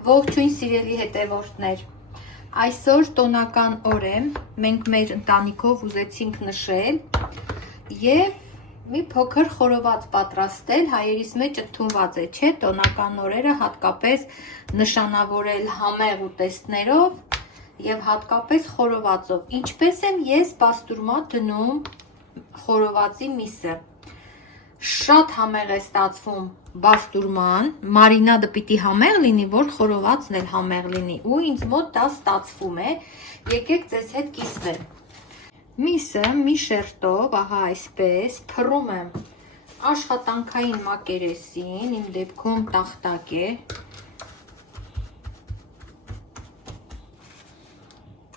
Ողջույն սիրելի հետևորդներ, այսօր տոնական օր է, մենք մեր ընտանիքով ուզեցինք նշել և մի փոքր խորոված պատրաստել, հայերիս մեջ ընդունված է, չէ, տոնական օրերը հատկապես նշանավորել համեղ ուտեստներով և հատկապես խորովածով, ինչպես եմ ես պաստուրմա դնում խորովածի միսը, շատ համեղ է ստացվում բաստուրման, մարինադը պիտի համեղ լինի, որ խորովածն էլ համեղ լինի ու ինձ մոտ դա ստացվում է, եկեք ձեզ հետ կիսվեմ։ Միսը մի շերտով, ահա այսպես, փռում եմ աշխատանքային մակերեսին, իմ դեպքում տախտակ է,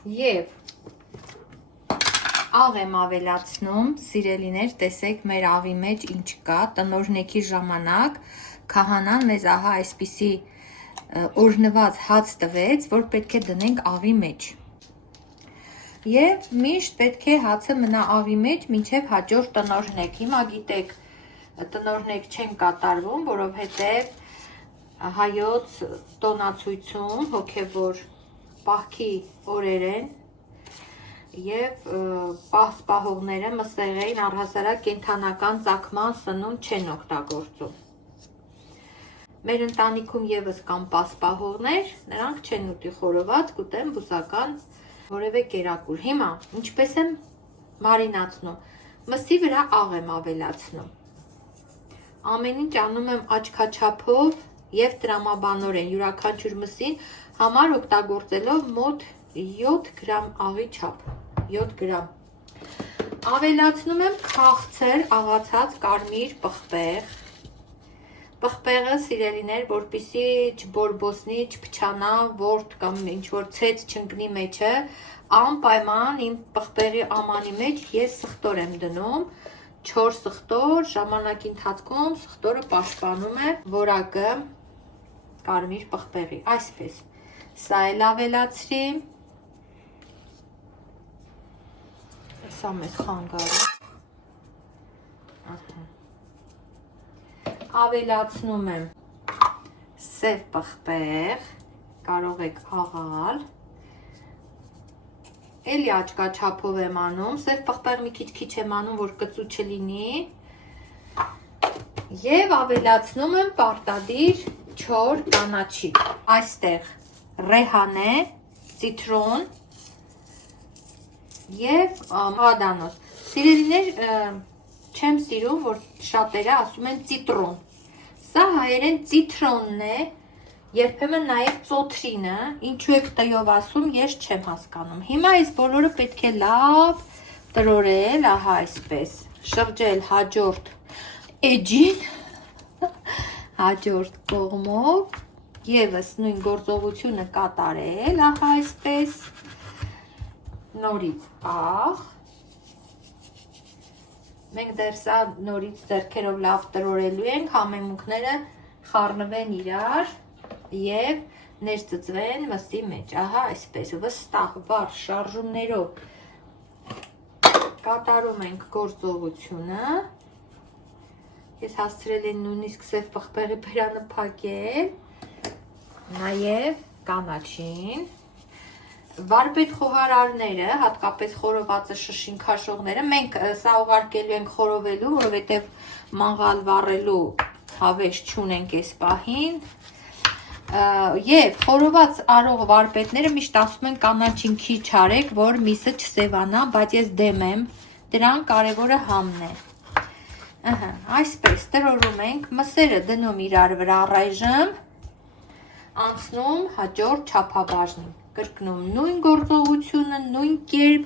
և աղ եմ ավելացնում, սիրելիներ, տեսեք մեր աղի մեջ ինչ կա, տնօրհնեքի ժամանակ քահանան մեզ ահա այսպիսի օրհնված հաց տվեց, որ պետք է դնենք աղի մեջ։ Եվ միշտ պետք է հացը մնա աղի մեջ մինչև հաջորդ տնօրհնեք։ Հիմա գիտեք, տնօրհնեք չեն կատարվում, որովհետև հայոց տոնացույցում հոգևոր պահքի օրեր են և պահողները մսեղային առհասարակ կենդանական ծագման սնունդ չեն օգտագործում։ Մեր ընտանիքում ևս կան պահողներ, նրանք չեն ուտի խորոված, կուտեն բուսական որևէ կերակուր։ Հիմա ինչպես եմ մարինացնում, մսի վրա աղ եմ ավելացնում։ Ամեն ինչ անում եմ աչքաչափով և տրամաբանորեն, յուրաքանչյուր մսին համար օգտագործելով մոտ 7 գրամ աղի չափ, 7 գրամ։ Ավելացնում եմ քաղցր աղացած կարմիր պղպեղ։ Պղպեղը, սիրելիներ, որպեսզի չբորբոսնի, չփչանա, ворտ կամ ինչ-որ ցեց չընկնի մեջը, անպայման իմ պղպեղի ամանի մեջ ես սխտոր եմ դնում, 4 սխտոր, ժամանակի ընթացքում սխտորը պաշտպանում է որակը կարմիր պղպեղի, այսպես, սա էլ ավելացրի, սա մեզ խանգարում, ավելացնում եմ սև պղպեղ, կարող եք աղալ, էլի աչքաչափով եմ անում, սև պղպեղ մի քիչ եմ անում, որ կծու չլինի և ավելացնում եմ պարտադիր չոր կանաչի, այստեղ ռեհանե, ցիտրոն և աղադանոց, սիրելիներ չեմ սիրում, որ շատերը ասում են ցիտրոն, սա հայերեն ցիտրոնն է, երբեմն նաև ծոթրինը, ինչու եք տյով ասում, ես չեմ հասկանում։ Հիմա այս բոլորը պետք է լավ տրորել, ահա այսպես, շրջել հաջորդ էջին, հաջորդ կողմով, ևս նույն գործողությունը կատարել, ահա այսպես, նորից աղ, մենք դեռ սա նորից ձեռքերով լավ տրորելու ենք, համեմունքները խառնվեն իրար և ներծծվեն մսի մեջ, ահա այսպես, վստահ, վառ շարժումներով կատարում ենք գործողությունը, ես հասցրել եմ նույնիսկ սև պղպեղի բերանը փակել, նաև կանաչին, վարպետ խոհարարները, հատկապես խորովածը շշին քաշողները, մենք սա ուղարկելու ենք խորովելու, որովհետև մաղալ վառելու հավես չունենք այս պահին, և խորոված արող վարպետները միշտ ասում են կանաչին քիչ արեք, որ միսը չսևանա, բայց ես դեմ եմ, դրան կարևորը համն է։ Այսպես տրորում ենք, մսերը դնում իրար վրա առայժմ, անցնում հաջորդ չափաբաժնին, կրկնում նույն գործողությունը, նույն կերպ,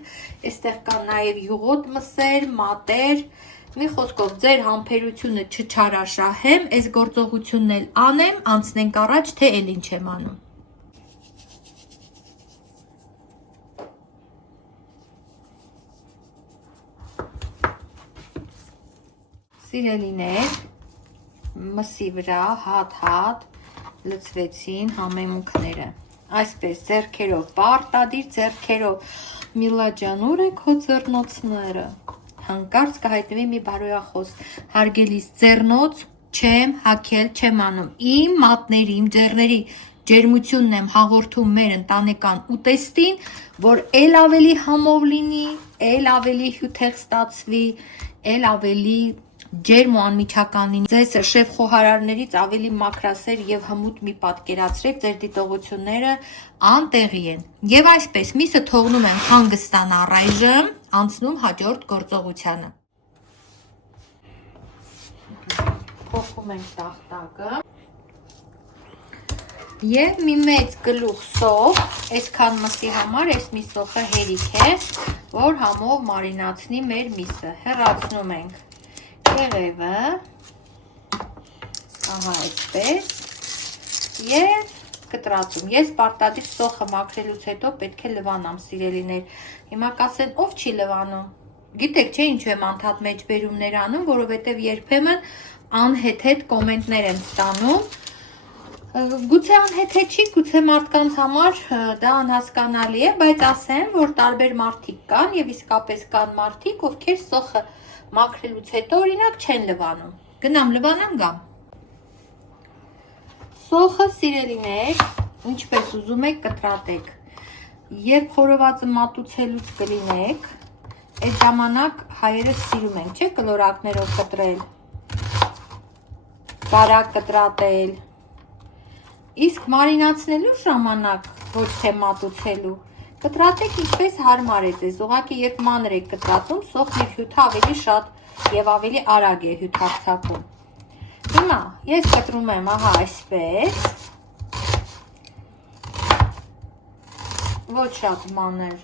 այստեղ կա նաև յուղոտ մսեր, մատեր, մի խոսքով ձեր համբերությունը չչարաշահեմ, այս գործողությունն էլ անեմ, անցնենք առաջ, թե էլ ինչ եմ անում։ Սիրելիներ, մսի վրա հատ-հատ լցվեցին համեմունքները, այսպես ձեռքերով, պարտադիր ձեռքերով, Միլա ջան, ուր են քո ձեռնոցները, հանկարծ կհայտնվի մի բարոյախոս, հարգելիս ձեռնոց չեմ հագել, չեմ անում, իմ մատների, իմ ձեռների ջերմությունն եմ հաղորդում մեր ընտանեկան ուտեստին, որ էլ ավելի համով լինի, էլ ավելի հյութեղ ստացվի, էլ ավելի ջերմ ու անմիջական լինի։ Ձեզ շեֆ խոհարարներից ավելի մաքրասեր եւ հմուտ մի պատկերացրեք, ձեր դիտողությունները անտեղի են։ Եվ այսպես միսը թողնում եմ հանգստան առայժմ, անցնում հաջորդ գործողությանը։ Փոխում ենք տախտակը եւ մի մեծ գլուխ սոխ, այսքան մսի համար այս մի սոխը հերիք է, որ համով մարինացնի մեր միսը։ Հեռացնում ենք եղևը, ահա այսպես, եւ կտրատում։ Ես պարտադիր սոխը մաքրելուց հետո պետք է լվանամ, սիրելիներ։ Հիմա կասեն, ով չի լվանում։ Գիտեք, չէ՞ ինչու եմ անդադ մեջբերումներ անում, որովհետեւ երբեմն անհեթեթ կոմենտներ եմ ստանում։ Գուցե անհեթեթ չի, գուցե մարդկանց համար դա անհասկանալի է, բայց ասեմ, որ տարբեր մարդիկ կան եւ իսկապես կան մարդիկ, ովքեր սոխը մաքրելուց հետո օրինակ չեն լվանում։ Գնամ լվանամ գամ։ Սոխը, սիրելիներ, ինչպես ուզում եք կտրատեք։ Երբ խորովածը մատուցելուց կլինեք, այդ ժամանակ հայերս սիրում են, չէ՞, կլորակներով կտրել, բարակ կտրատել։ Իսկ մարինացնելու ժամանակ, ոչ թե մատուցելու, կտրատեք ինչպես հարմար է ձեզ, ուղղակի երբ մանր եք կտրատում, սոխն իր հյութը ավելի շատ եւ ավելի արագ է հյութ արձակում։ Հիմա ես կտրում եմ ահա այսպես, ոչ շատ մանր,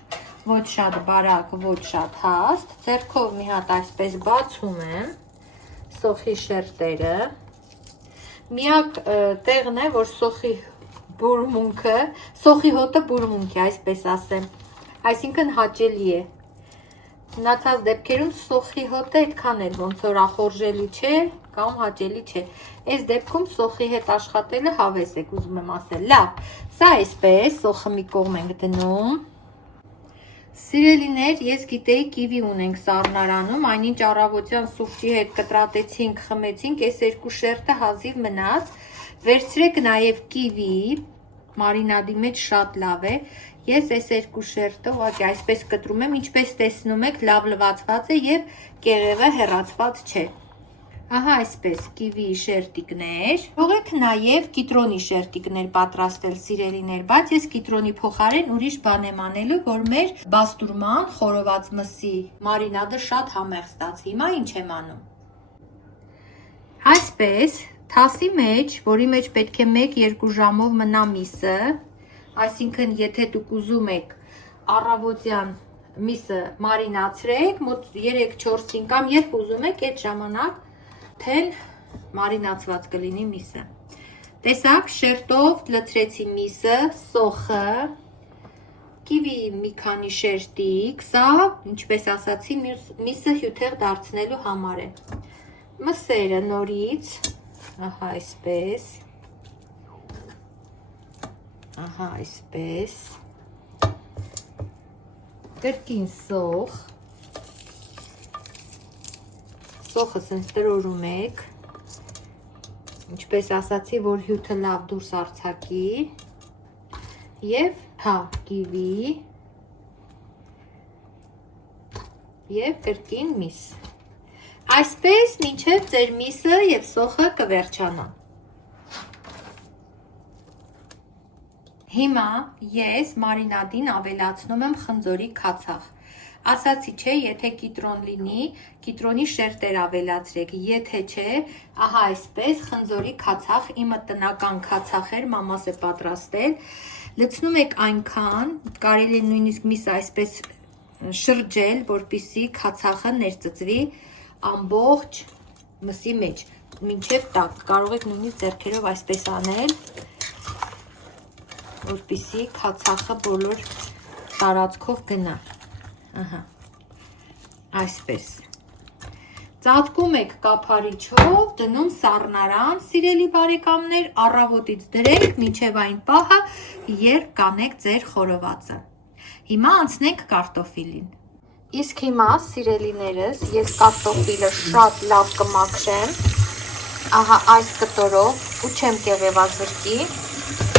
ոչ շատ բարակ, ոչ շատ հաստ, ձեռքով մի հատ այսպես բացում եմ սոխի շերտերը։ Միակ տեղն է, որ սոխի բուրմունքը, սոխի հոտը բուրմունք է, այսպես ասեմ, այսինքն հաճելի է։ Մնացած դեպքերում սոխի հոտը այդքան էլ ոնց որ ախորժելի չէ, կամ հաճելի չէ։ Այս դեպքում սոխի հետ աշխատելը հավես եք ուզում եմ ասել։ Լավ, սա այսպես, սոխը մի կողմ ենք դնում։ Սիրելիներ, ես գիտեի կիվի ունենք սառնարանում, այնինչ առավոտյան սուրճի հետ կտրատեցինք, խմեցինք, այս երկու շերտը հազիվ մնաց, վերցրեք նաև կիվի, մարինադի մեջ շատ լավ է, ես այս երկու շերտը ուղղակի այսպես կտրում եմ, ինչպես տեսնում եք, լավ լվացված է եւ կեղևը հեռացված չէ։ Ահա այսպես կիվի շերտիկներ, թողեք նաև կիտրոնի շերտիկներ պատրաստել, սիրելիներ, բայց ես կիտրոնի փոխարեն ուրիշ բան եմ անելու, որ մեր բաստուրման խորոված մսի մարինադը շատ համեղ ստացվի։ Հիմա ինչ եմ անում։ Այսպես թասի մեջ, որի մեջ պետք է 1-2 ժամով մնա միսը, այսինքն եթե դուք ուզում եք առավոտյան միսը մարինացրեք, մոտ 3-4 կամ երբ ուզում եք, այդ ժամանակ թեն մարինացված կլինի միսը։ Տեսակ, շերտով լցրեցի միսը, սոխը, կիվի մի քանի շերտիկ, սա, ինչպես ասացի, միսը հյութեղ դարձնելու համար է։ Մսերը նորից, ահա այսպես, ահա այսպես, կրկին սոխ, սոխը սենց տրորում եք, ինչպես ասացի, որ հյութը լավ դուրս արձակի և հա կիվի և կրկին միս։ Այսպես մինչև ձեր միսը և սոխը կվերջանան։ Հիմա ես մարինադին ավելացնում եմ խնձորի քացախ։ Ասացի չէ, եթե կիտրոն լինի, կիտրոնի շերտեր ավելացրեք, եթե չէ, ահա այսպես խնձորի քացախ, իմը տնական քացախ էր, մամաս է պատրաստել, լցնում եք այնքան, կարելի է նույնիսկ միսը այսպես շրջել, որպեսզի քացախը ներծծվի ամբողջ մսի մեջ, մինչև տակ, կարող եք նույնիսկ ձեռքերով այսպես անել, որպեսզի քացախը բոլոր տարածքով գնա։ Ահա, այսպես, ծածկում եք կափարիչով, դնում սառնարան, սիրելի բարեկամներ, առավոտից դրեք մինչև այն պահը, երբ կանեք ձեր խորովածը։ Հիմա անցնենք կարտոֆիլին։ Իսկ հիմա, սիրելիներս, ես կարտոֆիլը շատ լավ կմաքրեմ, ահա այս կտորով, ու չեմ կեղևազրկի,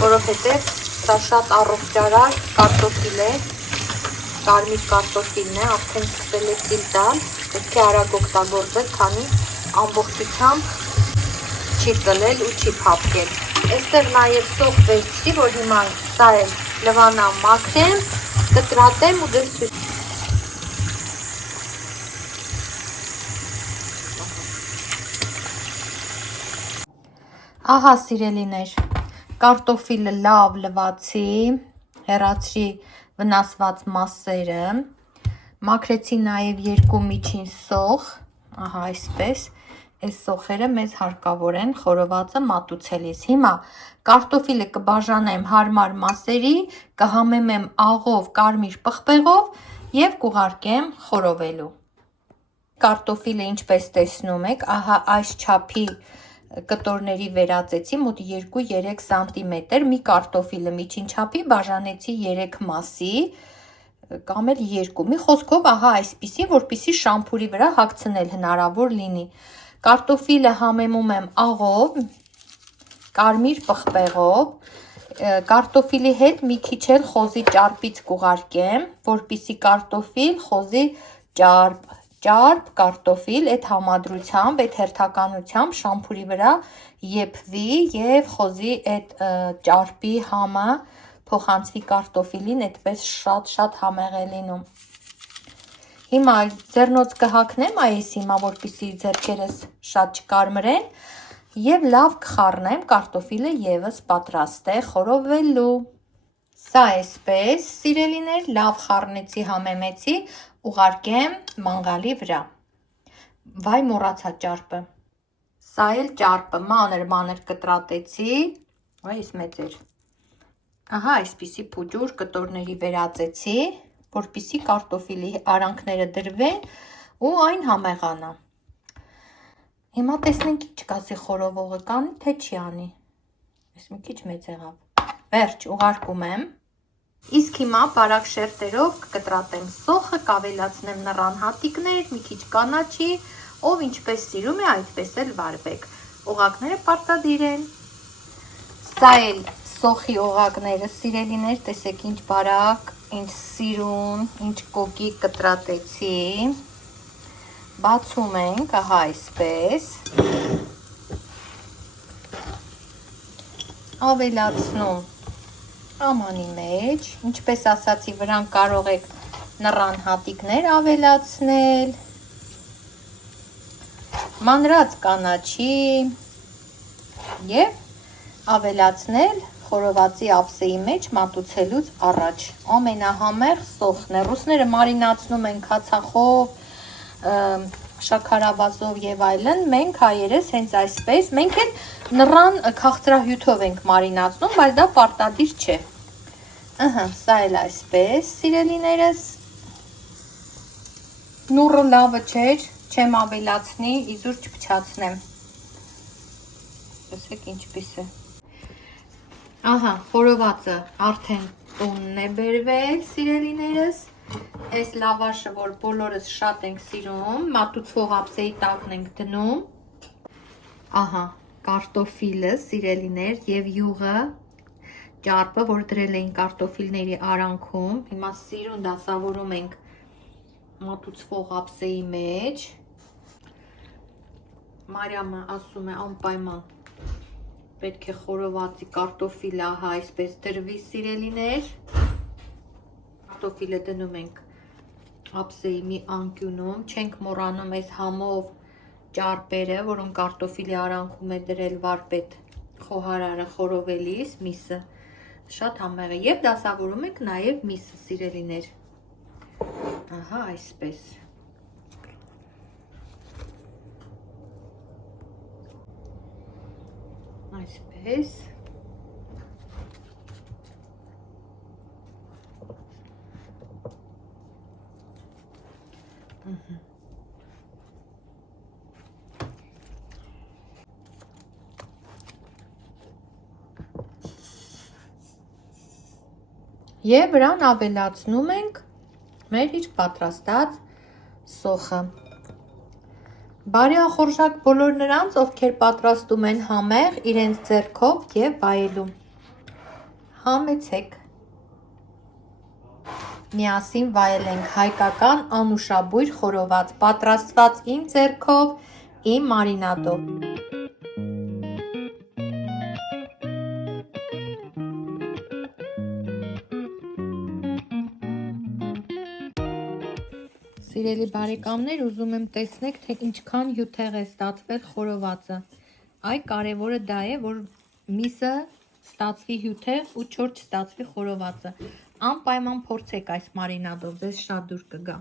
որովհետև սա շատ առողջարար կարտոֆիլ է, կարմիր կարտոֆիլն է, արդեն սկսել է ծիլ տալ, պետք է արագ օգտագործել, քանի ամբողջությամբ չի ծլել ու չի փափկել։ Այստեղ նաև սոխ վերցրի, որ հիմա սա էլ լվանամ մաքրեմ, կտրատեմ ու դες ցույց։ Ահա սիրելիներ, կարտոֆիլը լավ լվացի, հեռացրի վնասված մասերը, մաքրեցի նաև 2 միջին սոխ, ահա այսպես, այս սոխերը մեզ հարկավոր են խորովածը մատուցելիս։ Հիմա կարտոֆիլը կբաժանեմ հարմար մասերի, կհամեմեմ աղով, կարմիր պղպեղով և կուղարկեմ խորովելու։ Կարտոֆիլը ինչպես տեսնում եք, ահա այս չափի կտորների վերածեցի, մոտ 2-3 սանտիմետր, մի կարտոֆիլը միջին չափի բաժանեցի 3 մասի, կամ էլ 2, մի խոսքով ահա այսպիսի, որպիսի շամփուրի վրա հագցնել հնարավոր լինի։ Կարտոֆիլը համեմում եմ աղով, կարմիր պղպեղով, կարտոֆիլի հետ մի քիչ էլ խոզի ճարպից կուղարկեմ, որպիսի կարտոֆիլ, խոզի ճարպ, կարտոֆիլ, այդ համադրությամբ, այդ հերթականությամբ շամփուրի վրա եփվի և խոզի այդ ճարպի համը փոխանցվի կարտոֆիլին, այդպես շատ համեղ է լինում։ Հիմա ձեռնոց կհագնեմ այս հիմա, որպիսի ձեռքերս շատ չկարմրեն և լավ կխառնեմ, կարտոֆիլը ևս պատրաստ է խորովվելու։ Սա այսպես, սիրելիներ, լավ խառնեցի, համեմեցի, ուղարկեմ մանգալի վրա։ Վայ, մոռացա ճարպը։ Սա էլ ճարպը մանր կտրատեցի, այս մեծ էր։ Ահա այսպիսի փուջուր կտորների վերածեցի, որպիսի կարտոֆիլի արանքները դրվեն ու այն համեղանա։ Հիմա տեսնենք ինչ կասի խորովողը, կանի թե չի անի։ Այս մի քիչ մեծ եղավ։ Վերջ, ուղարկում եմ։ Իսկ հիմա բարակ շերտերով կկտրատեմ սոխը, կավելացնեմ նռան հատիկներ, մի քիչ կանաչի, ով ինչպես սիրում է, այդպես էլ վարվեք։ Օղակները պարտադիր են։ Սա էլ սոխի օղակները, սիրելիներ, տեսեք ինչ բարակ, ինչ սիրուն, ինչ կոկիկ կտրատեցի։ Բացում ենք, ահա այսպես։ Ավելացնում ամանի մեջ, ինչպես ասացի, վրան կարող եք նռան հատիկներ ավելացնել, մանրած կանաչի և ավելացնել խորովածի ափսեի մեջ մատուցելուց առաջ։ Ամենահամեղ սոխն է, ռուսները մարինացնում են քացախով, շաքարավազով և այլն, մենք հայերս հենց այսպես, մենք էլ նռան քաղցրահյութով ենք մարինացնում, բայց դա պարտադիր չէ։ Սա էլ այսպես, սիրելիներս, նուռը լավը չէր, չեմ ավելացնի, իզուր չփչացնեմ։ Տեսեք ինչպես է։ Ահա, խորովածը արդեն տունն է բերվել, սիրելիներս, այս լավաշը, որ բոլորս շատ ենք սիրում, մատուցվող ափսեի տակն ենք դնում, ահա, կարտոֆիլը, սիրելիներ, և յուղը, ճարպը, որ դրել էին կարտոֆիլների արանքում, հիմա սիրուն դասավորում ենք մատուցվող ափսեի մեջ, Մարիամը ասում է անպայման, պետք է խորովածի կարտոֆիլը ահա այսպես դրվի, սիրելիներ, կարտոֆիլը դնում ենք ափսեի մի անկյունում, չենք մոռանում այս համով ճարպերը, որոնք կարտոֆիլի արանքում է դրել վարպետ խոհարարը խորովելիս, միսը, շատ համեղ է, և դասավորում ենք նաև միսը, սիրելիներ, ահա այսպես, այսպես, և վրան ավելացնում ենք մեր իր պատրաստած սոխը։ Բարի ախորժակ բոլոր նրանց, ովքեր պատրաստում են համեղ իրենց ձեռքով և վայելում։ Համեցեք։ Միասին վայելենք հայկական անուշաբույր խորոված, պատրաստված իմ ձեռքով, իմ մարինադով։ Սիրելի բարեկամներ, ուզում եմ տեսնեք, թե ինչքան հյութեղ է ստացվել խորովածը։ Այ կարևորը դա է, որ միսը ստացվի հյութեղ ու չոր չստացվի խորովածը։ Անպայման փորձեք այս մարինադով, ձեզ շատ դուր կգա։